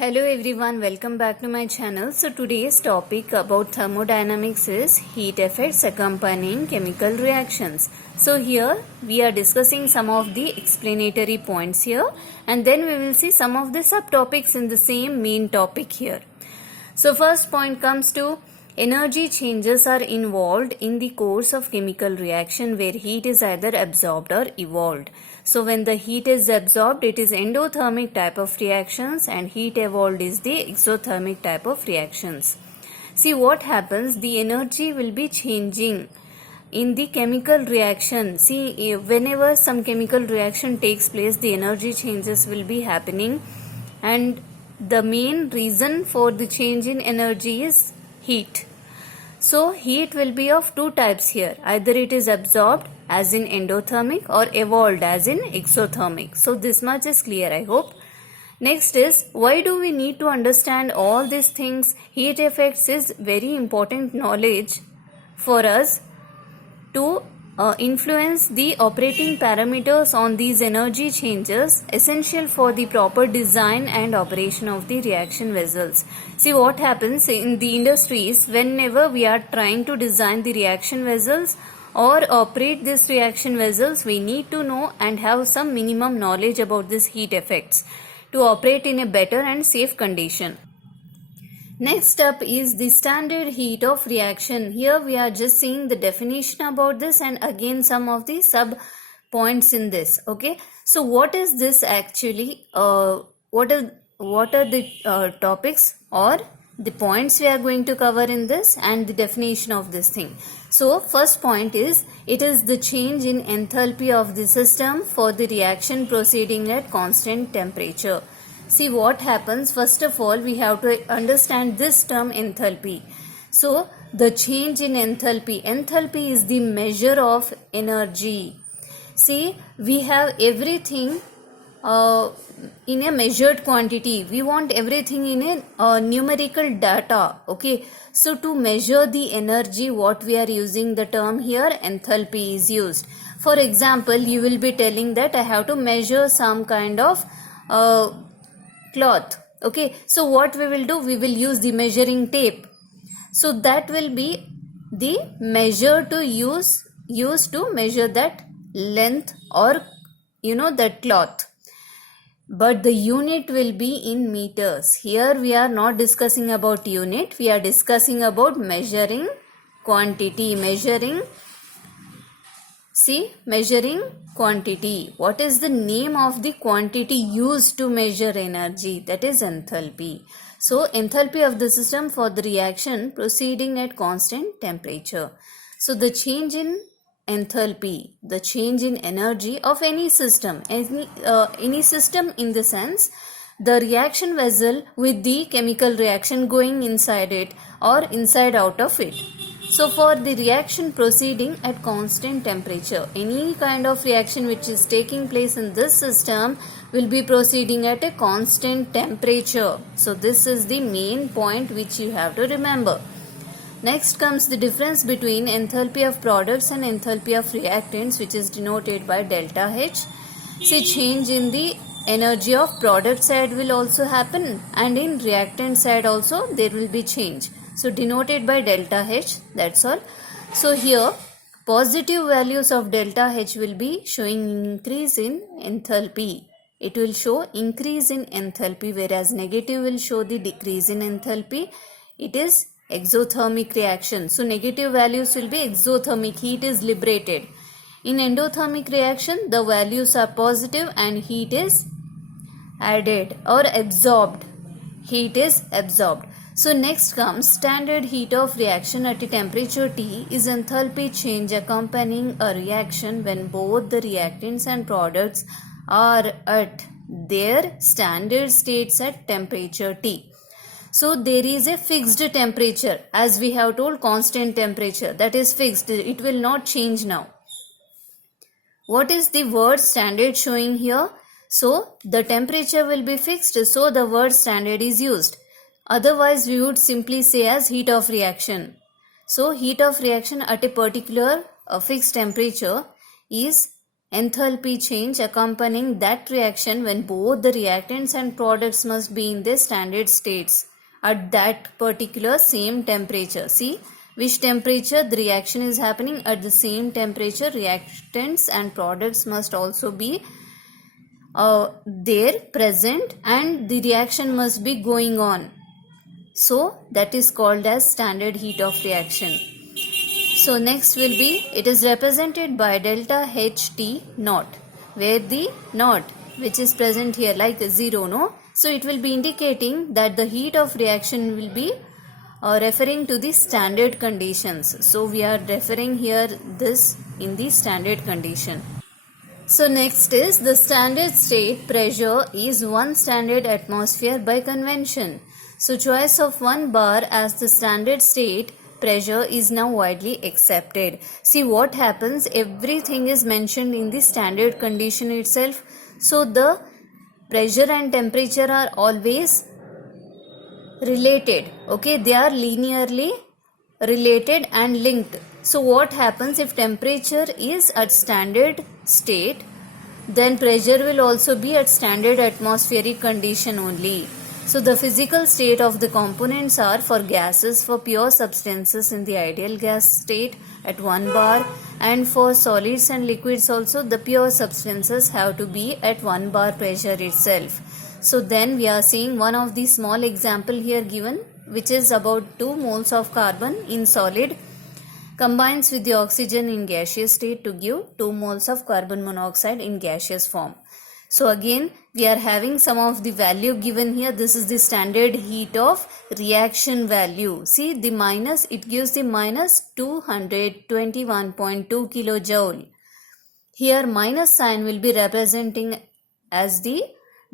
Hello everyone, welcome back to my channel. So today's topic about thermodynamics is heat effects accompanying chemical reactions. So here we are discussing some of the explanatory points here, and then we will see some of the subtopics in the same main topic here. So first point comes to energy changes are involved in the course of chemical reaction where heat is either absorbed or evolved. So when the heat is absorbed, it is endothermic type of reactions, and heat evolved is the exothermic type of reactions. See what happens, the energy will be changing in the chemical reaction. See, whenever some chemical reaction takes place, the energy changes will be happening, and the main reason for the change in energy is heat. So heat will be of two types here. Either it is absorbed as in endothermic or evolved as in exothermic. So this much is clear, I hope. Next is, why do we need to understand all these things? Heat effects is very important knowledge for us to influence the operating parameters on these energy changes, essential for the proper design and operation of the reaction vessels. See what happens in the industries, whenever we are trying to design the reaction vessels or operate these reaction vessels, we need to know and have some minimum knowledge about these heat effects to operate in a better and safe condition. Next up is the standard heat of reaction. Here we are just seeing the definition about this and again some of the sub points in this. Okay, so what is this actually? What are the topics or the points we are going to cover in this and the definition of this thing? So first point is, it is the change in enthalpy of the system for the reaction proceeding at constant temperature. See what happens, first of all we have to understand this term enthalpy. So the change in enthalpy. Enthalpy is the measure of energy. See, we have everything in a measured quantity. We want everything in a numerical data. Okay, so to measure the energy, what we are using the term here, enthalpy is used. For example, you will be telling that I have to measure some kind of cloth. Okay, so what we will do, we will use the measuring tape. So that will be the measure to use to measure that length or that cloth. But the unit will be in meters. Here we are not discussing about unit, we are discussing about measuring quantity, measuring quantity. What is the name of the quantity used to measure energy? That is enthalpy. So enthalpy of the system for the reaction proceeding at constant temperature. So the change in enthalpy, the change in energy of any system, any system in the sense the reaction vessel with the chemical reaction going inside it or inside out of it. So for the reaction proceeding at constant temperature, any kind of reaction which is taking place in this system will be proceeding at a constant temperature. So this is the main point which you have to remember. Next comes the difference between enthalpy of products and enthalpy of reactants, which is denoted by delta H. See, change in the energy of product side will also happen, and in reactant side also there will be change. So denoted by delta H, that's all. So here positive values of delta H will be showing increase in enthalpy. It will show increase in enthalpy, whereas negative will show the decrease in enthalpy. It is exothermic reaction. So negative values will be exothermic, heat is liberated. In endothermic reaction, the values are positive and heat is added or absorbed. Heat is absorbed. So next comes standard heat of reaction at a temperature T is enthalpy change accompanying a reaction when both the reactants and products are at their standard states at temperature T. So there is a fixed temperature, as we have told, constant temperature, that is fixed, it will not change now. What is the word standard showing here? So the temperature will be fixed, so the word standard is used. Otherwise we would simply say as heat of reaction. So heat of reaction at a particular fixed temperature is enthalpy change accompanying that reaction when both the reactants and products must be in their standard states at that particular same temperature. See which temperature the reaction is happening, at the same temperature reactants and products must also be there present, and the reaction must be going on. So that is called as standard heat of reaction. So next will be, it is represented by delta HT naught, where the naught which is present here like 0, no? So it will be indicating that the heat of reaction will be referring to the standard conditions. So we are referring here this in the standard condition. So next is the standard state pressure is 1 standard atmosphere by convention. So choice of 1 bar as the standard state pressure is now widely accepted. See what happens, everything is mentioned in the standard condition itself. So the pressure and temperature are always related. Okay, they are linearly related and linked. So what happens, if temperature is at standard state, then pressure will also be at standard atmospheric condition only. So the physical state of the components are for gases, for pure substances in the ideal gas state at 1 bar, and for solids and liquids also the pure substances have to be at 1 bar pressure itself. So then we are seeing one of the small example here given, which is about 2 moles of carbon in solid combines with the oxygen in gaseous state to give 2 moles of carbon monoxide in gaseous form. So again we are having some of the value given here. This is the standard heat of reaction value. See the minus, it gives the minus 221.2 kilojoule. Here minus sign will be representing as the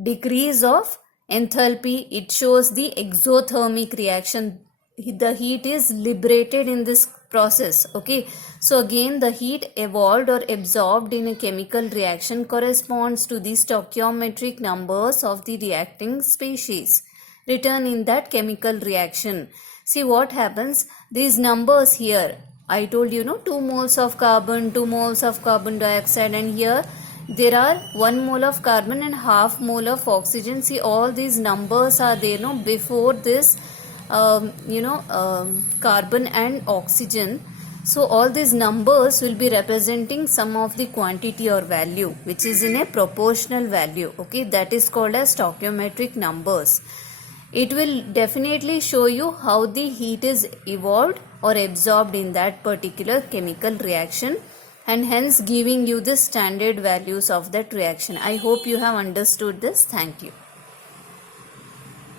decrease of enthalpy. It shows the exothermic reaction. The heat is liberated in this process. Okay, so again the heat evolved or absorbed in a chemical reaction corresponds to the stoichiometric numbers of the reacting species written in that chemical reaction. See what happens, these numbers here, I told you, 2 moles of carbon, 2 moles of carbon dioxide, and here there are 1 mole of carbon and half mole of oxygen. See all these numbers are there, before this carbon and oxygen. So all these numbers will be representing some of the quantity or value which is in a proportional value. Okay, that is called as stoichiometric numbers. It will definitely show you how the heat is evolved or absorbed in that particular chemical reaction, and hence giving you the standard values of that reaction. I hope you have understood this. Thank you.